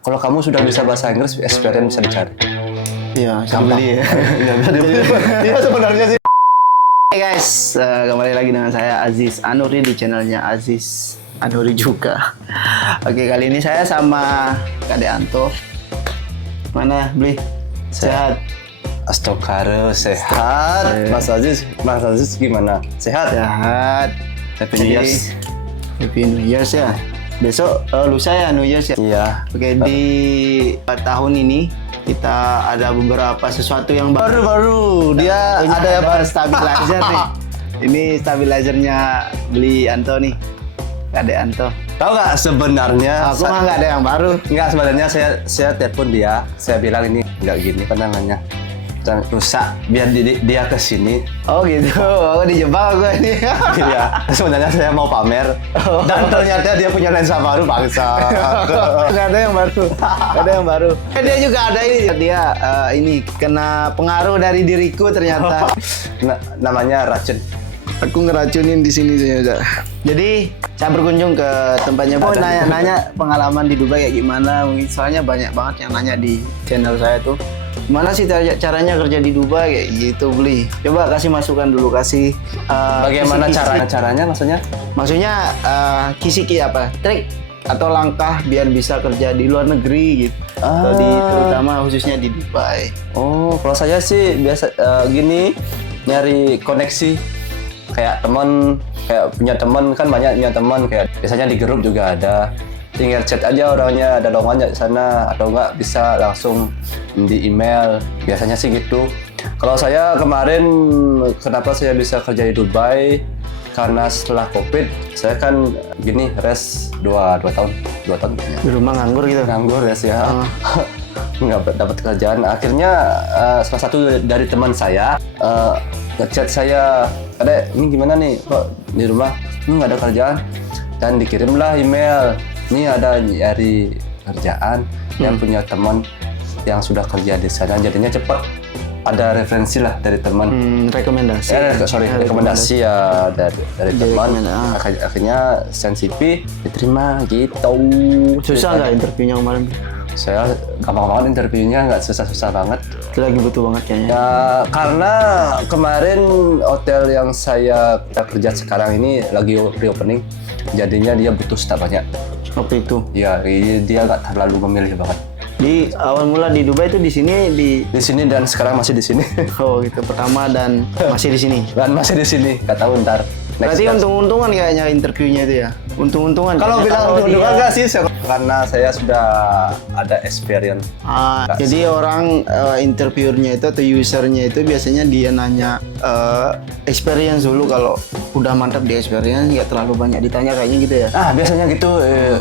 Kalau kamu sudah bisa bahasa Inggris, experience bisa dicari. Iya, Gampang. beli ya. Iya, bisa dibeli. Iya sebenarnya sih. Hey guys, kembali lagi dengan saya Aziz Anuri di channelnya Aziz Anuri juga. Oke, kali ini saya sama Kade Anto. Mana beli? Sehat? Astagfirullah, sehat. Mas Aziz gimana? Sehat? Sehat. Happy New Year's. Happy New Year's ya. Besok lusa ya New Year's ya. Iya. Oke, di tahun ini kita ada beberapa sesuatu yang Baru dia Tentunya ada yang baru. stabilizer nih. Ini stabilizernya beli Anto nih. Kade Anto. Tahu nggak sebenarnya? Aku mah nggak ada yang baru. Nggak, sebenarnya saya telepon dia, saya bilang ini nggak gini pandangannya. Dan rusak biar dia ke sini. Oh gitu. Oh dijebak gue ini. Iya, sebenarnya saya mau pamer. Oh. Dan ternyata dia punya lensa baru, bangsa. Nggak ada yang baru. Nggak ada yang baru. Dia juga ada ini. Dia ini kena pengaruh dari diriku ternyata. Namanya racun. Aku ngeracunin di sini ternyata. Jadi saya berkunjung ke tempatnya. Oh nanya pengalaman di Dubai kayak gimana? Mungkin soalnya banyak banget yang nanya di channel saya tuh. Gimana sih caranya kerja di Dubai kayak gitu beli? Coba kasih masukan dulu, kasih. Bagaimana kisi-kisi. caranya maksudnya? Maksudnya kisi-kisi apa? Trik atau langkah biar bisa kerja di luar negeri gitu. Atau terutama khususnya di Dubai. Oh, kalau saya sih biasa gini, nyari koneksi. Kayak punya teman kan banyak punya teman, kayak biasanya di grup juga ada. Tinggal chat aja orangnya, ada lowongan di sana atau enggak bisa langsung di email. Biasanya sih gitu. Kalau saya kemarin kenapa saya bisa kerja di Dubai? Karena setelah Covid, saya kan gini rest 2 tahun. Di rumah nganggur gitu. Nganggur ya sih ya. Nggak dapat kerjaan. Akhirnya salah satu dari teman saya ngechat saya, "Adek, ini gimana nih kok di rumah nggak ada kerjaan?" Dan dikirimlah email, "Ini ada nyari kerjaan yang punya teman yang sudah kerja di sana." Jadinya cepat ada referensi lah dari teman. Rekomendasi. Rekomendasi ya dari teman. Rekomendasi. Akhirnya send CV diterima gitu. Susah nggak interviewnya kemarin? Saya gampang banget interviewnya, nggak susah-susah banget. Itu lagi butuh banget kayaknya. Ya karena kemarin hotel yang saya kerja sekarang ini lagi reopening, jadinya dia butuh staff banyak. Waktu itu. Ya dia nggak terlalu memilih banget. Di awal mula di Dubai itu di Di sini dan sekarang masih di sini. oh gitu, pertama dan masih di sini. Dan masih di sini. Nggak tahu ntar. Berarti untung-untungan kayaknya interviewnya itu ya. Untung-untungan. Kalau kayaknya. bilang Kalau untung-untungan dia- enggak sih, karena saya sudah ada experience. Jadi orang interviewernya itu atau usernya itu biasanya dia nanya experience dulu. Kalau udah mantap di experience nggak terlalu banyak ditanya kayaknya gitu ya.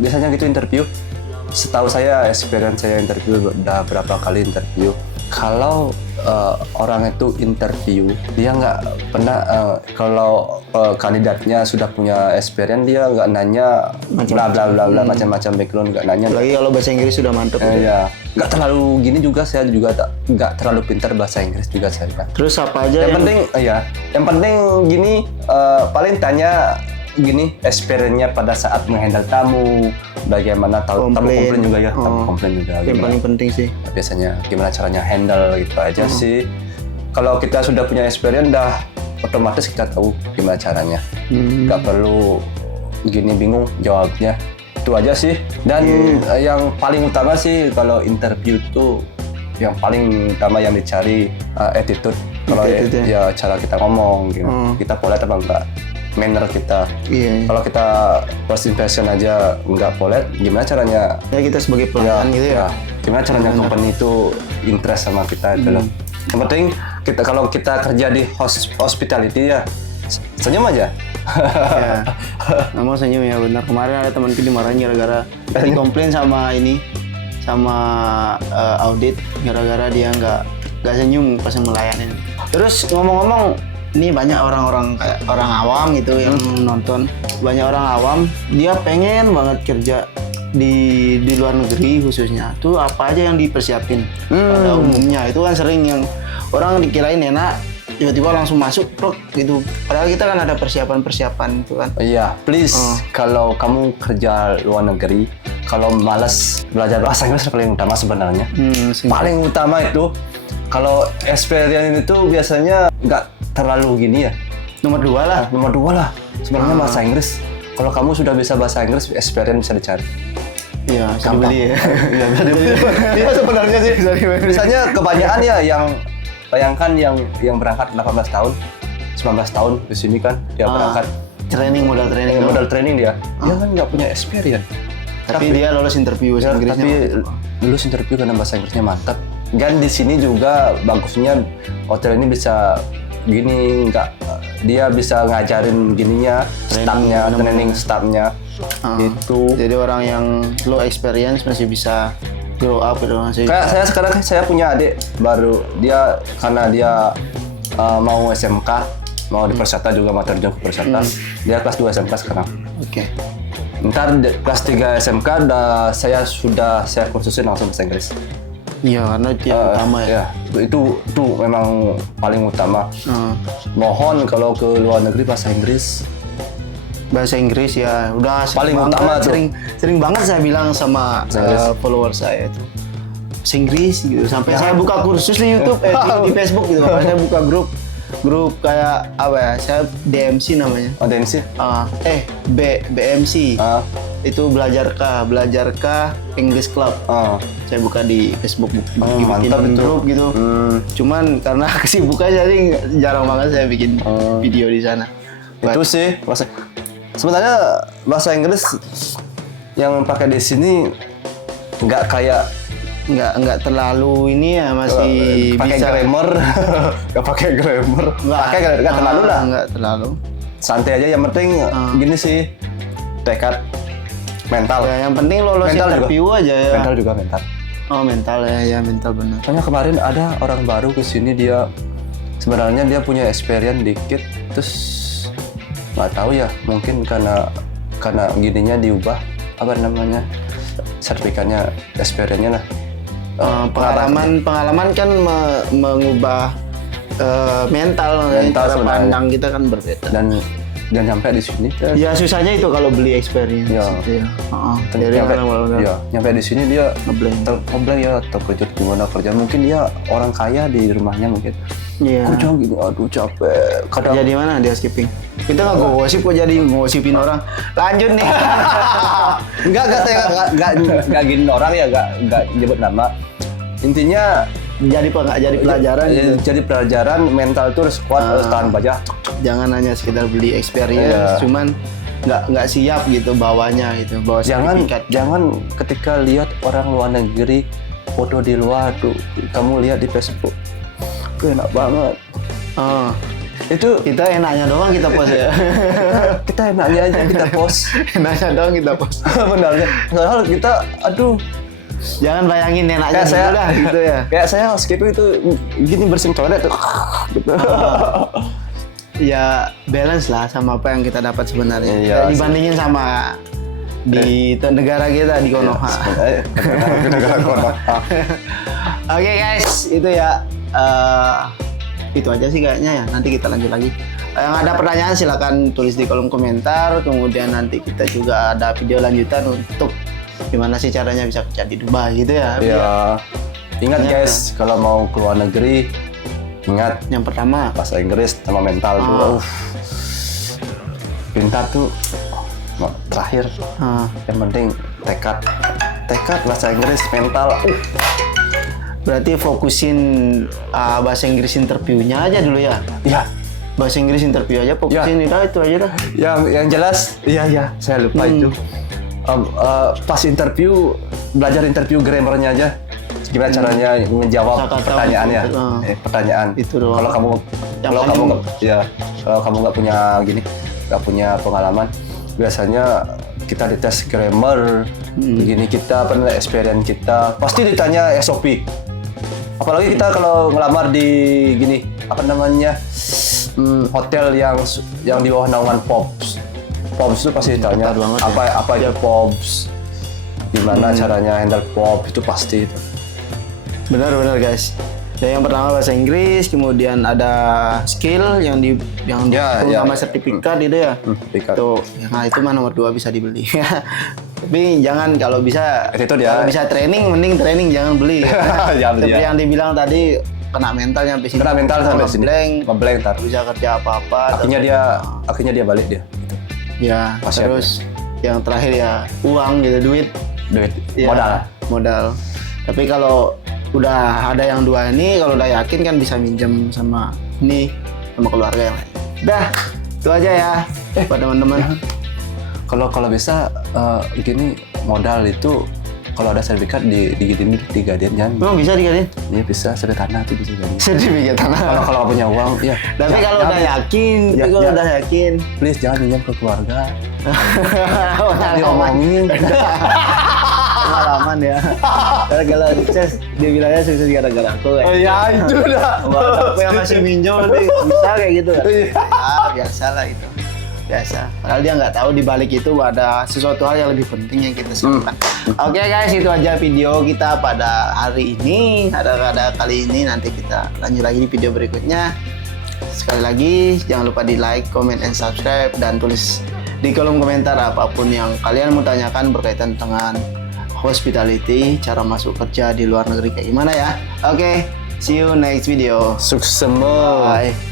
Biasanya gitu interview. Setahu saya experience saya interview udah berapa kali interview. Kalau orang itu interview, dia nggak pernah kalau kandidatnya sudah punya experience, dia nggak nanya bla bla bla bla macam-macam background, nggak nanya. Lagi kalau bahasa Inggris sudah mantap. Ya, nggak terlalu gini juga, saya juga nggak terlalu pintar bahasa Inggris juga saya. Terus apa aja Yang penting gini, paling tanya gini experience-nya pada saat menghandle tamu, bagaimana tamu komplain juga ya, tamu komplain juga. yang paling penting sih. Biasanya gimana caranya handle gitu aja sih. Kalau kita sudah punya experience, dah otomatis kita tahu gimana caranya. Nggak perlu gini bingung jawabnya. Itu aja sih. Dan yang paling utama sih kalau interview tuh yang paling utama yang dicari attitude. Kalau ya cara kita ngomong, gitu. Kita polite apa enggak, manner kita. Kalau kita first impression aja nggak polite, gimana caranya? Ya kita sebagai pelanggan gitu ya. Gimana caranya company itu interest sama kita itu loh. Yang penting kalau kita kerja di hospitality ya senyum aja. Ya. Nggak mau senyum ya, benar. Kemarin ada temanku dimarahin gara-gara dikomplain sama audit gara-gara dia nggak senyum pas melayani. Terus ngomong-ngomong, ini banyak orang-orang kayak orang awam gitu yang nonton. Banyak orang awam, dia pengen banget kerja di luar negeri khususnya. Tuh apa aja yang dipersiapin pada umumnya. Itu kan sering yang orang dikirain enak, tiba-tiba langsung masuk prok gitu. Padahal kita kan ada persiapan itu kan. Iya, please kalau kamu kerja luar negeri, kalau malas belajar bahasa Inggris paling utama sebenarnya. Paling utama itu kalau experience itu biasanya nggak terlalu gini ya. Nomor 2 lah. Nomor 2 lah. Sebenarnya bahasa Inggris. Kalau kamu sudah bisa bahasa Inggris, experience bisa dicari. Iya, bisa Gampang. dibeli ya. Iya, bisa dibeli. Iya sebenarnya sih. Misalnya kebanyakan ya yang bayangkan yang berangkat 18 tahun, 19 tahun di sini kan dia berangkat modal training. modal training dia kan nggak punya experience. Tapi dia lolos interview bahasa Inggrisnya. Tapi lulus interview karena bahasa Inggrisnya mantap. Dan di sini juga bagusnya hotel ini bisa gini, dia bisa ngajarin gininya, training staffnya itu. Jadi orang yang low experience masih bisa grow up gitu masih. Kayak saya sekarang saya punya adik baru, dia karena dia mau SMK, mau di Persata juga mau terjun ke Persata. Dia kelas 2 SMK sekarang. Oke. Ntar kelas 3 SMK saya kursusin langsung bahasa Inggris. Iya, karena itu yang utama ya. Itu memang paling utama. Mohon kalau ke luar negeri bahasa Inggris. Bahasa Inggris ya udah Paling utama tuh. sering banget saya bilang sama follower saya itu bahasa Inggris gitu. Sampai saya buka kursus di YouTube, di Facebook gitu. Saya buka grup kayak apa ya? Saya DMC namanya. Oh, DMC? BMC. Itu belajar K English Club. Saya buka di Facebook, mantap bikin itu. grup gitu. Cuman karena kesibukan jadi jarang banget saya bikin video di sana. Itu sih sebenarnya bahasa Inggris yang pakai di sini nggak terlalu ini ya, masih pakai bisa grammar. Nggak pakai grammar. Nggak terlalu lah. Nggak terlalu. Santai aja, yang penting gini sih, tekad, mental. Ya, yang penting lolos Mental interview juga. aja ya. Mental juga mental. Oh, mental ya mental benar. Soalnya kemarin ada orang baru ke sini, dia sebenarnya dia punya experience dikit, terus nggak tahu ya, mungkin karena gininya diubah apa namanya, sertifikatnya, experience-nya lah. Pengalaman kan mengubah mental cara sebenarnya. pandang kita kan berbeda. Dan sampai di sini Ya susahnya itu kalau beli experience Ya. gitu ya. Jadi nyampe di sini dia ngeblank. ngeblank ya, terkejut gimana kerja. Mungkin dia orang kaya di rumahnya mungkin. Iya. Kerja gini, aduh capek. Kadang Kerja di mana dia skipping? Kita nggak gosip kok, jadi ngosipin orang. Lanjut nih. Enggak gini orang ya, enggak nyebut nama. Intinya jadi pelajaran gitu. Jadi pelajaran, mental itu harus kuat, harus tahan baja. Jangan hanya sekedar beli experience, cuman nggak siap gitu bawanya gitu, bawa sertifikat. Jangan ketika lihat orang luar negeri foto di luar tuh, kamu lihat di Facebook, itu enak banget. Itu Kita enaknya doang kita post ya. kita enaknya aja kita post. Enaknya doang kita post. Benarnya, padahal kita, aduh, Jangan bayangin enaknya kayak saya dulu dah gitu ya. Kayak saya housekeeping itu gini, bersihin toilet tuh. Gitu. Ya balance lah sama apa yang kita dapat sebenarnya. Iya, Dibandingin sama di negara kita di Konoha. Negara Konoha. Oke guys, itu ya itu aja sih kayaknya ya. Nanti kita lanjut lagi. Yang ada pertanyaan silakan tulis di kolom komentar. Kemudian nanti kita juga ada video lanjutan untuk gimana sih caranya bisa kerja di Dubai gitu ya. Iya. Ingat guys, kalau mau keluar negeri, ingat Yang pertama bahasa Inggris sama mental tuh. Pintar tuh terakhir. Yang penting tekad bahasa Inggris, mental. berarti fokusin bahasa Inggris interviewnya aja dulu ya. Iya. Bahasa Inggris interview aja fokusin itu aja dah. Yang jelas, iya saya lupa itu. Pas interview, belajar interview grammarnya aja. Gimana caranya menjawab pertanyaannya? Pertanyaan. Itu doang. Kalau kamu nggak punya pengalaman, biasanya kita dites grammar, begini kita pernah experience kita, pasti ditanya SOP. Apalagi kita kalau ngelamar di gini, apa namanya, hotel yang di bawah naungan POBS. POBS itu pasti ditanya apa itu POBS, gimana caranya handle POBS, itu pasti itu. Benar guys. Ya, yang pertama bahasa Inggris, kemudian ada skill yang Ya, ya. sama sertifikat itu ya. Sertifikat. Tuh, nah itu mah nomor 2 bisa dibeli. Tapi jangan kalau bisa Itu dia. kalau bisa training mending training jangan beli. Jangan beli, Seperti ya. yang dibilang tadi kena mental sampai sini. Kena mental sampai sini. Ngeblank ntar. Bisa kerja apa-apa. Akhirnya dia balik dia. Gitu. Ya, Kasihan terus yang terakhir ya uang gitu, duit. Duit Ya, modal. Modal. Tapi kalau udah ada yang 2 ini, kalau udah yakin kan bisa minjem sama ini sama keluarga yang lain. Udah, itu aja ya buat teman-teman. Kalau bisa gini modal itu kalau ada sertifikat digadiin jangan. Memang bisa dikasih Iya bisa sertifikat tanah tuh bisa jadi. sertifikat tanah. Kalau nggak punya uang, ya. Tapi kalau udah yakin, udah yakin. Please jangan minjam ke keluarga. Pengalaman, Diomongin. pengalaman ya. Gara-gara sukses, dia bilangnya sukses gara-gara aku. Ya itu dah. Aku yang ngasih minjem nanti bisa kayak gitu kan? Biasa lah itu. Biasa. Padahal dia nggak tahu di balik itu ada sesuatu hal yang lebih penting yang kita siapkan. Oke guys, itu aja video kita pada hari ini. Ada kali ini, nanti kita lanjut lagi di video berikutnya. Sekali lagi, jangan lupa di like, comment, and subscribe, dan tulis di kolom komentar apapun yang kalian mau tanyakan berkaitan dengan hospitality, cara masuk kerja di luar negeri kayak gimana ya. Oke, see you next video. Sukses semua. Bye.